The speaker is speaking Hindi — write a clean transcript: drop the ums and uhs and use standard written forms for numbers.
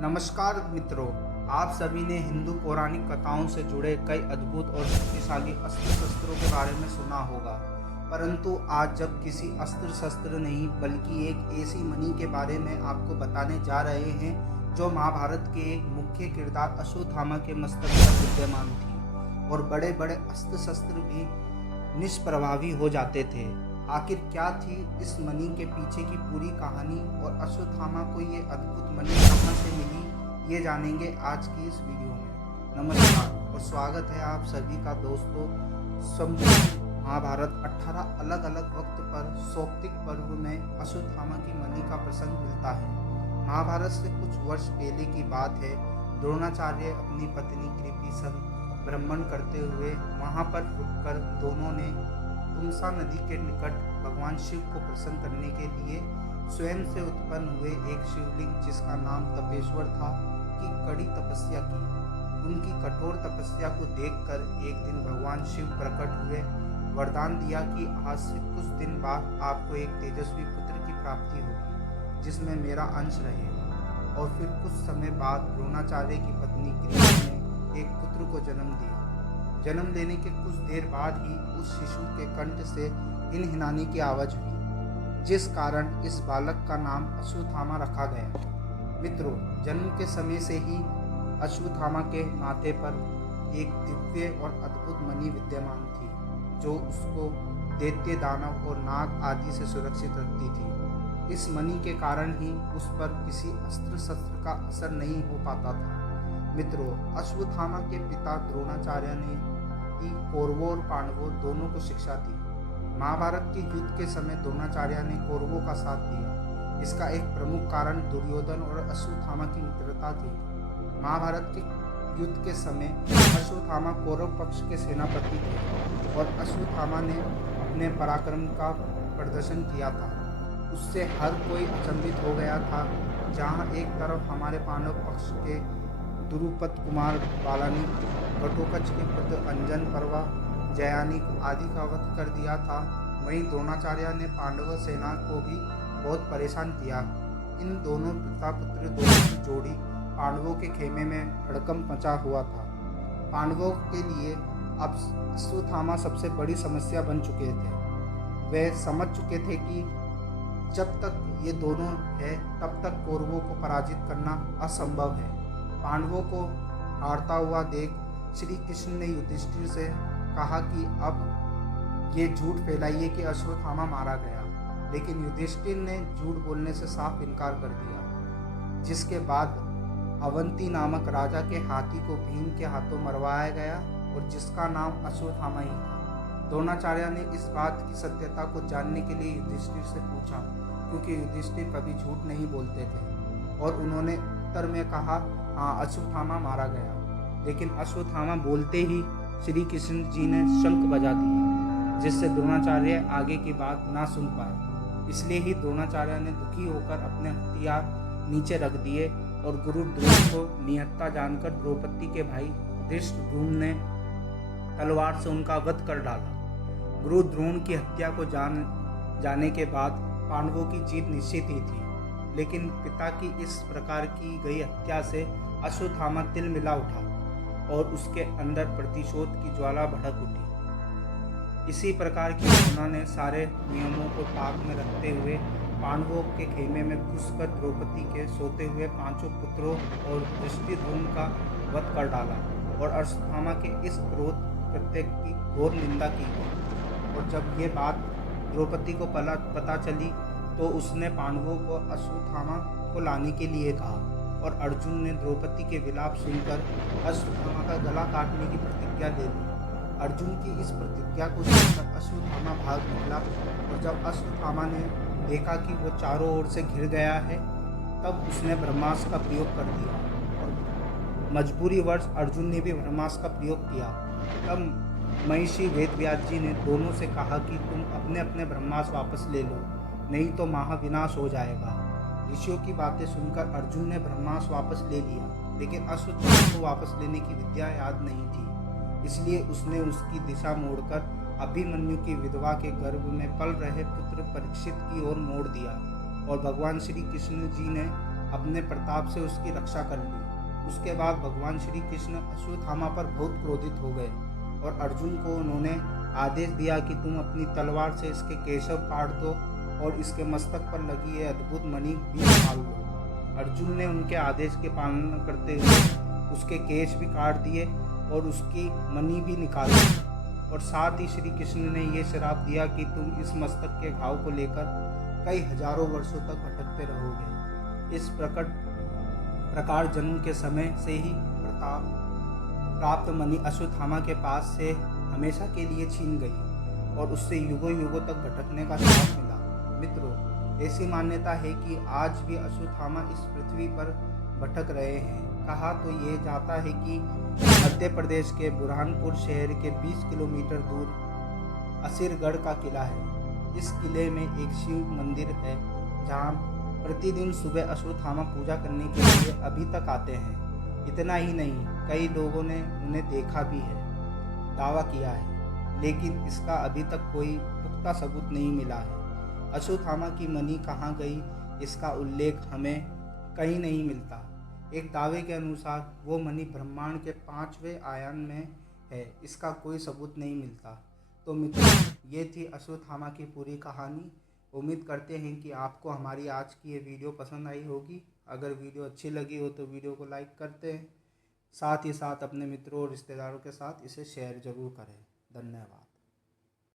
नमस्कार मित्रों, आप सभी ने हिंदू पौराणिक कथाओं से जुड़े कई अद्भुत और शक्तिशाली अस्त्र शस्त्रों के बारे में सुना होगा। परंतु आज जब किसी अस्त्र शस्त्र नहीं बल्कि एक ऐसी मणि के बारे में आपको बताने जा रहे हैं जो महाभारत के एक मुख्य किरदार अश्वत्थामा के मस्तक पर विद्यमान थी और बड़े बड़े अस्त्र शस्त्र भी निष्प्रभावी हो जाते थे। आखिर क्या थी इस मणि के पीछे की पूरी कहानी और अश्वत्थामा को ये अद्भुत मणि कहाँ से मिली, ये जानेंगे आज की इस वीडियो में। नमस्कार और स्वागत है आप सभी का दोस्तों। संपूर्ण महाभारत 18 अलग अलग वक्त पर सौप्तिक पर्व में अश्वत्थामा की मणि का प्रसंग मिलता है। महाभारत से कुछ वर्ष पहले की बात है। द्रोणाचार्य अपनी पत्नी कृपि संग भ्रमण करते हुए वहां पर रुककर दोनों ने तुमसा नदी के निकट भगवान शिव को प्रसन्न करने के लिए स्वयं से उत्पन्न हुए एक शिवलिंग जिसका नाम तपेश्वर था की कड़ी तपस्या की। उनकी कठोर तपस्या को देखकर एक दिन भगवान शिव प्रकट हुए, वरदान दिया कि आज से कुछ दिन बाद आपको एक तेजस्वी पुत्र की प्राप्ति होगी जिसमें मेरा अंश रहेगा। और फिर कुछ समय बाद द्रोणाचार्य की पत्नी कृपि ने एक पुत्र को जन्म दिया। जन्म लेने के कुछ देर बाद ही उस शिशु के कंठ से हिनहिनाने की आवाज हुई, जिस कारण इस बालक का नाम अश्वत्थामा रखा गया। मित्रों, जन्म के समय से ही अश्वत्थामा के माथे पर एक दिव्य और अद्भुत मणि विद्यमान थी जो उसको दैत्य, दानव और नाग आदि से सुरक्षित रखती थी। इस मणि के कारण ही उस पर किसी अस्त्र शस्त्र का असर नहीं हो पाता था। मित्रों, अश्वत्थामा के पिता द्रोणाचार्य ने ही कौरवों और पांडवों दोनों को शिक्षा दी। महाभारत के युद्ध के समय द्रोणाचार्य ने कौरवों का साथ दिया। इसका एक प्रमुख कारण दुर्योधन और अश्वत्थामा की मित्रता थी। महाभारत के युद्ध के समय अश्वत्थामा कौरव पक्ष के सेनापति थे और अश्वत्थामा ने अपने पराक्रम का प्रदर्शन किया था। उससे हर कोई अचंभित हो गया था। जहाँ एक तरफ हमारे पांडव पक्ष के द्रुपद कुमार बालानी, घटोत्कच के पुत्र अंजन पर्वा, जयानी आदि का वध कर दिया था, वहीं द्रोणाचार्य ने पांडव सेना को भी बहुत परेशान किया। इन दोनों पिता पुत्र दोनों की जोड़ी पांडवों के खेमे में हड़कंप मचा हुआ था। पांडवों के लिए अब अश्वत्थामा सबसे बड़ी समस्या बन चुके थे। वे समझ चुके थे कि जब तक ये दोनों है तब तक कौरवों को पराजित करना असंभव है। पांडवों को हारता हुआ देख श्री कृष्ण ने युधिष्ठिर से कहा कि अब ये झूठ फैलाइए कि अश्वत्थामा मारा गया, लेकिन युधिष्ठिर ने झूठ बोलने से साफ इनकार कर दिया। जिसके बाद अवंती नामक राजा के हाथी को भीम के हाथों मरवाया गया और जिसका नाम अश्वत्थामा ही था। द्रोणाचार्य ने इस बात की सत्यता को जानने के लिए युधिष्ठिर से पूछा, क्योंकि युधिष्ठिर कभी झूठ नहीं बोलते थे, और उन्होंने उत्तर में कहा, हाँ, अश्वत्थामा मारा गया। लेकिन अश्वत्थामा बोलते ही श्री कृष्ण जी ने शंख बजा दिया, जिससे द्रोणाचार्य आगे की बात ना सुन पाए। इसलिए ही द्रोणाचार्य ने दुखी होकर अपने हथियार नीचे रख दिए और गुरु द्रोण को निहत्था जानकर द्रौपदी के भाई धृष्टद्युम्न ने तलवार से उनका वध कर डाला। गुरु द्रोण की हत्या को जाने के बाद पांडवों की जीत निश्चित ही थी, लेकिन पिता की इस प्रकार की गई हत्या से अश्वत्थामा तिलमिला उठा और उसके अंदर प्रतिशोध की ज्वाला भड़क उठी। इसी प्रकार की घटना ने सारे नियमों को ताक में रखते हुए पांडवों के खेमे में घुसकर द्रौपदी के सोते हुए 5 पुत्रों और धृष्टद्युम्न का वध कर डाला और अश्वत्थामा के इस क्रोध कृत्य की घोर निंदा की गई। और जब ये बात द्रौपदी को पता चली तो उसने पांडवों को अश्वत्थामा को लाने के लिए कहा और अर्जुन ने द्रौपदी के विलाप सुनकर अश्वत्थामा का गला काटने की प्रतिज्ञा ले ली। अर्जुन की इस प्रतिज्ञा को सुनकर अश्वत्थामा भाग निकला और जब अश्वत्थामा ने देखा कि वो चारों ओर से घिर गया है, तब उसने ब्रह्मास्त्र का प्रयोग कर दिया और मजबूरीवश अर्जुन ने भी ब्रह्मास्त्र का प्रयोग किया। तब महर्षि वेदव्यास जी ने दोनों से कहा कि तुम अपने अपने ब्रह्मास्त्र वापस ले लो, नहीं तो महाविनाश हो जाएगा। ऋषियों की बातें सुनकर अर्जुन ने ब्रह्मास्त्र वापस ले लिया, लेकिन अश्वत्थामा को वापस लेने की विद्या याद नहीं थी। इसलिए उसने उसकी दिशा मोड़कर अभिमन्यु की विधवा के गर्भ में पल रहे पुत्र परीक्षित की ओर मोड़ दिया और भगवान श्री कृष्ण जी ने अपने प्रताप से उसकी रक्षा कर ली। उसके बाद भगवान श्री कृष्ण अश्वत्थामा पर बहुत क्रोधित हो गए और अर्जुन को उन्होंने आदेश दिया कि तुम अपनी तलवार से इसके केशव काट दो और इसके मस्तक पर लगी ये अद्भुत मणि भी निकाल दो। अर्जुन ने उनके आदेश के पालन करते हुए उसके केश भी काट दिए और उसकी मणि भी निकाल दी और साथ ही श्री कृष्ण ने यह श्राप दिया कि तुम इस मस्तक के घाव को लेकर कई हजारों वर्षों तक भटकते रहोगे। इस प्रकार जन्म के समय से ही प्रताप प्राप्त मणि अश्वत्थामा के पास से हमेशा के लिए छीन गई और उससे युगों युगों तक भटकने का श्राप मिला। मित्रों, ऐसी मान्यता है कि आज भी अश्वत्थामा इस पृथ्वी पर भटक रहे हैं। कहा तो ये जाता है कि मध्य प्रदेश के बुरहानपुर शहर के 20 किलोमीटर दूर असीरगढ़ का किला है। इस किले में एक शिव मंदिर है जहाँ प्रतिदिन सुबह अश्वत्थामा पूजा करने के लिए अभी तक आते हैं। इतना ही नहीं, कई लोगों ने उन्हें देखा भी है, दावा किया है, लेकिन इसका अभी तक कोई पुख्ता सबूत नहीं मिला है। अश्वत्थामा की मणि कहाँ गई, इसका उल्लेख हमें कहीं नहीं मिलता। एक दावे के अनुसार वो मणि ब्रह्मांड के 5वें आयान में है, इसका कोई सबूत नहीं मिलता। तो मित्रों, ये थी अश्वत्थामा की पूरी कहानी। उम्मीद करते हैं कि आपको हमारी आज की ये वीडियो पसंद आई होगी। अगर वीडियो अच्छी लगी हो तो वीडियो को लाइक करते हैं, साथ ही साथ अपने मित्रों और रिश्तेदारों के साथ इसे शेयर ज़रूर करें। धन्यवाद।